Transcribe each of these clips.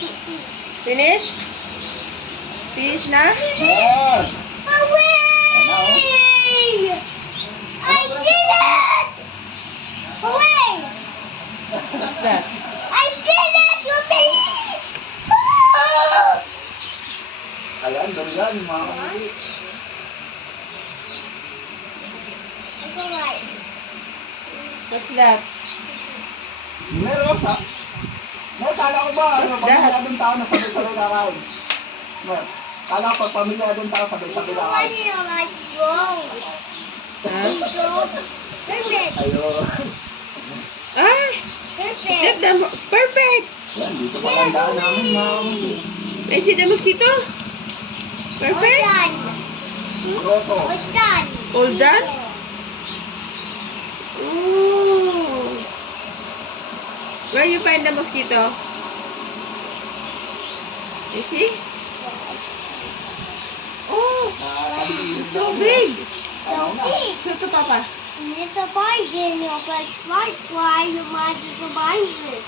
Finish? Finish na? Yes! Away! I did it! Away! What's that? I did it! You made it! Ayan, durian, mga kamili. Alright. What's that? Meron sa... Kala ko ba, ano, What's that? pamilyadong tao na sabay-sabay kakain. Kala ko pag pamilyadong tao sabay-sabay Why kakain. do you like gold? Huh? Gold. Perfect. Ayun. Ay! Is that Perfect. the... Perfect! Yan, dito pagandaan namin, mga kamili. I see the mosquito? All Perfect? done. Roto. All done. All done? Ooh. Where you find the mosquito? You see? Oh, it's so big. So big. Show to Papa. And it's a virgin of a smart fly. You might just a virus.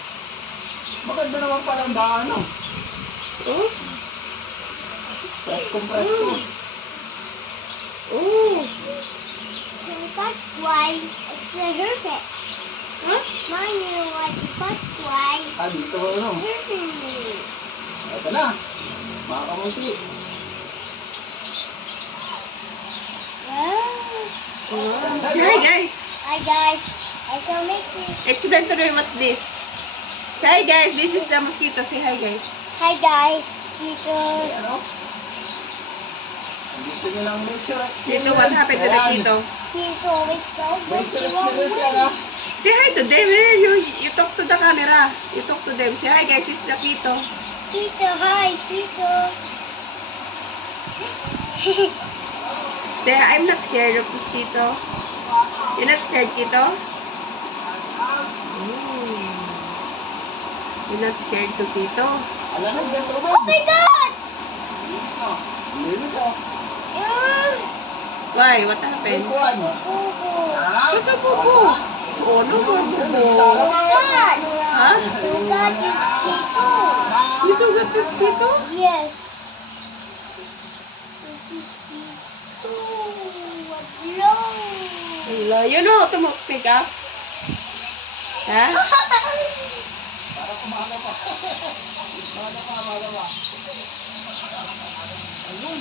Maganda naman pala ang daan, no? Oh, Presko, presko. oh. So that's why it's the herpes. Huh? Mine, you know what? That's why Dito, ano? herpes. Ito na. Mga kamunti. Say hi guys. Hi guys, I shall make this. Explain to them what's this. Say hi guys, this is the mosquito. Say hi guys. Hi guys, Peter. Ano? Dito nyo lang lecture. Tito, what happened to the Tito? He's always so good. Lecture You won't experience yan, ha? win. Say hi to them. You talk to the camera. You talk to them. Say hi guys, this is the Tito. Peter, hi, Peter. Say I'm not scared of mosquito. You're not scared, Tito? You're not scared to Tito? Alam na, dito ba? Oh my God! Hindi ko. Why? What happened? Kuwan. Oh, What's up, Bubu? Oh, no, Bubu. God! Huh? So God is Peter. You still got this mosquito? Yes. This is Peter. Hello. Hello. You know how to pick up? Huh? Para kumala pa. Kumala pa. Ayun.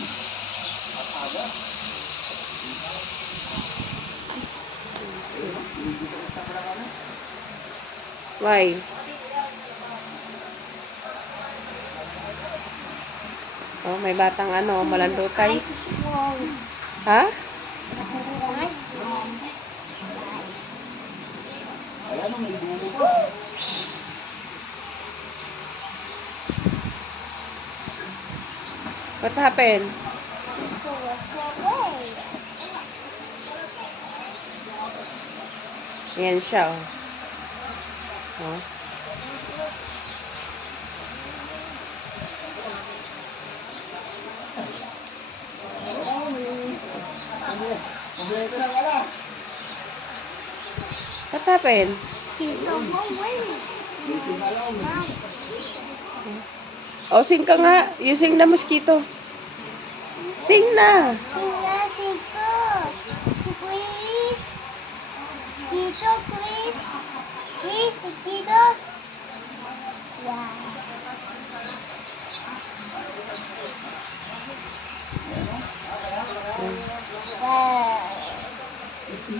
Ataga. Why? Oh, may batang ano, malandutay. Eyes is small. Ha? Ayan, may bulo. What happened? Peter was away. Ayan siya, oh. Oh. Kompleto na wala. What happened? He's away. Dito na lang. Oh, sing ka nga. You sing the mosquito. Sing na. Nothing good. Please. Peter, please. Please, Peter. Yeah.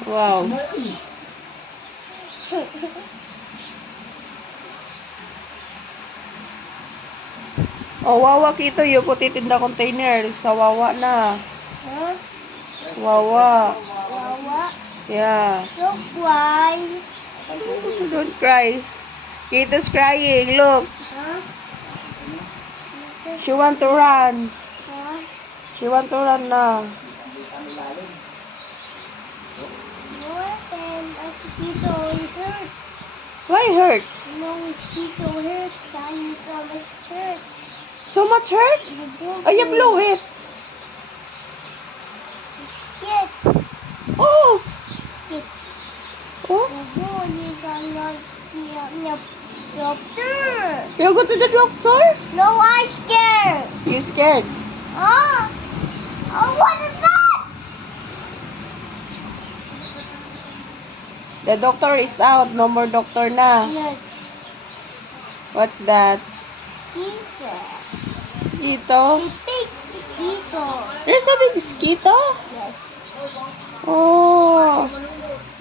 Wow. Oh, wawa kito. You put it in the container. Sa wawa na. Huh? Wawa. Wawa. Yeah. Look why. Don't cry. Kito's crying. Look. Huh? She want to run. Huh? She want to run na. More than a mosquito, it hurts. Why hurts? No, mosquito hurts. I'm so much hurt. So much hurt? Oh, you blow it. Skit. Oh. Skit. Oh. The ball is on the skit. Doctor. You go to the doctor? No, I'm scared. You scared? Oh, what is that? The doctor is out. No more doctor na. Yes, What's that? mosquito. Mosquito? The big mosquito. There's a big mosquito? Yes. Oh.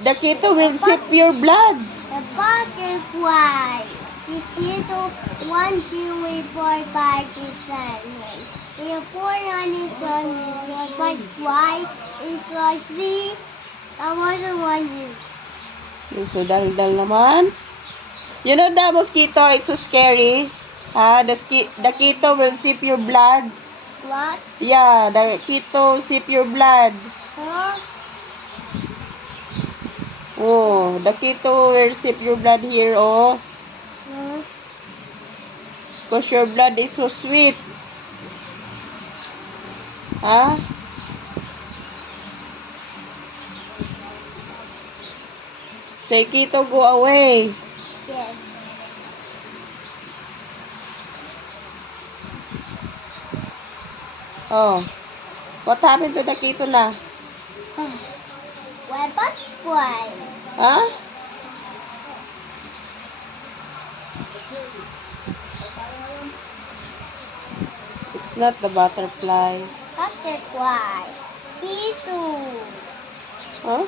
The keto will sip your blood. The butterfly. Mosquito 1, 2, 3, 4, 5, 6, 7. The 4 on his one is butterfly. Is was the other one is. So, dal-dal naman. You know the mosquito, it's so scary. The keto will sip your blood. What? Yeah, the keto sip your blood. Huh? Oh, the keto will sip your blood here, oh. Huh? Because your blood is so sweet. Ha? Say, keto, go away. Yes. Oh. What happened to the keto na? Why butterfly? Ha? It's not the butterfly. Butterfly. Mosquito. Huh?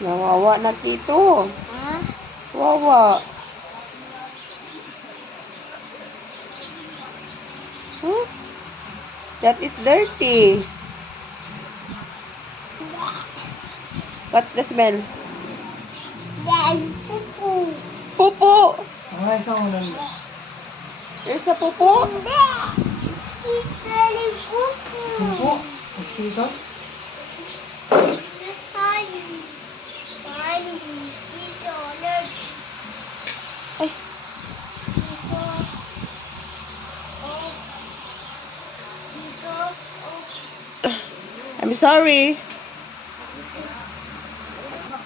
Nawawa na keto. Huh? Wawa. Huh? That is dirty. What's the smell? Then poo-poo. Pupo. Ang isa mo lang. There's a pupo. Hindi. Mosquito is poo-poo. Pupo. Mosquito. Honey. Honey, mosquito allergy. Ay. Mosquito. Oh. Mosquito. Oh. I'm sorry.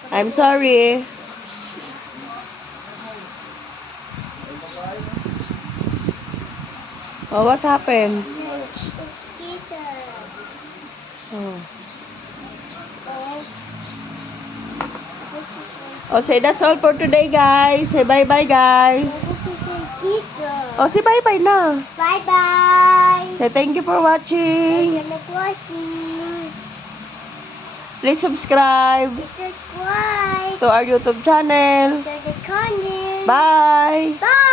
I'm sorry. Oh, what happened? Mosquito. Oh. Oh. Oh, say that's all for today, guys. Say bye-bye, guys. Mosquito. Oh, say bye-bye na. Bye-bye. Say thank you for watching. Thank you for watching. Please subscribe Subscribe to our YouTube channel. to the channel. Bye! Bye.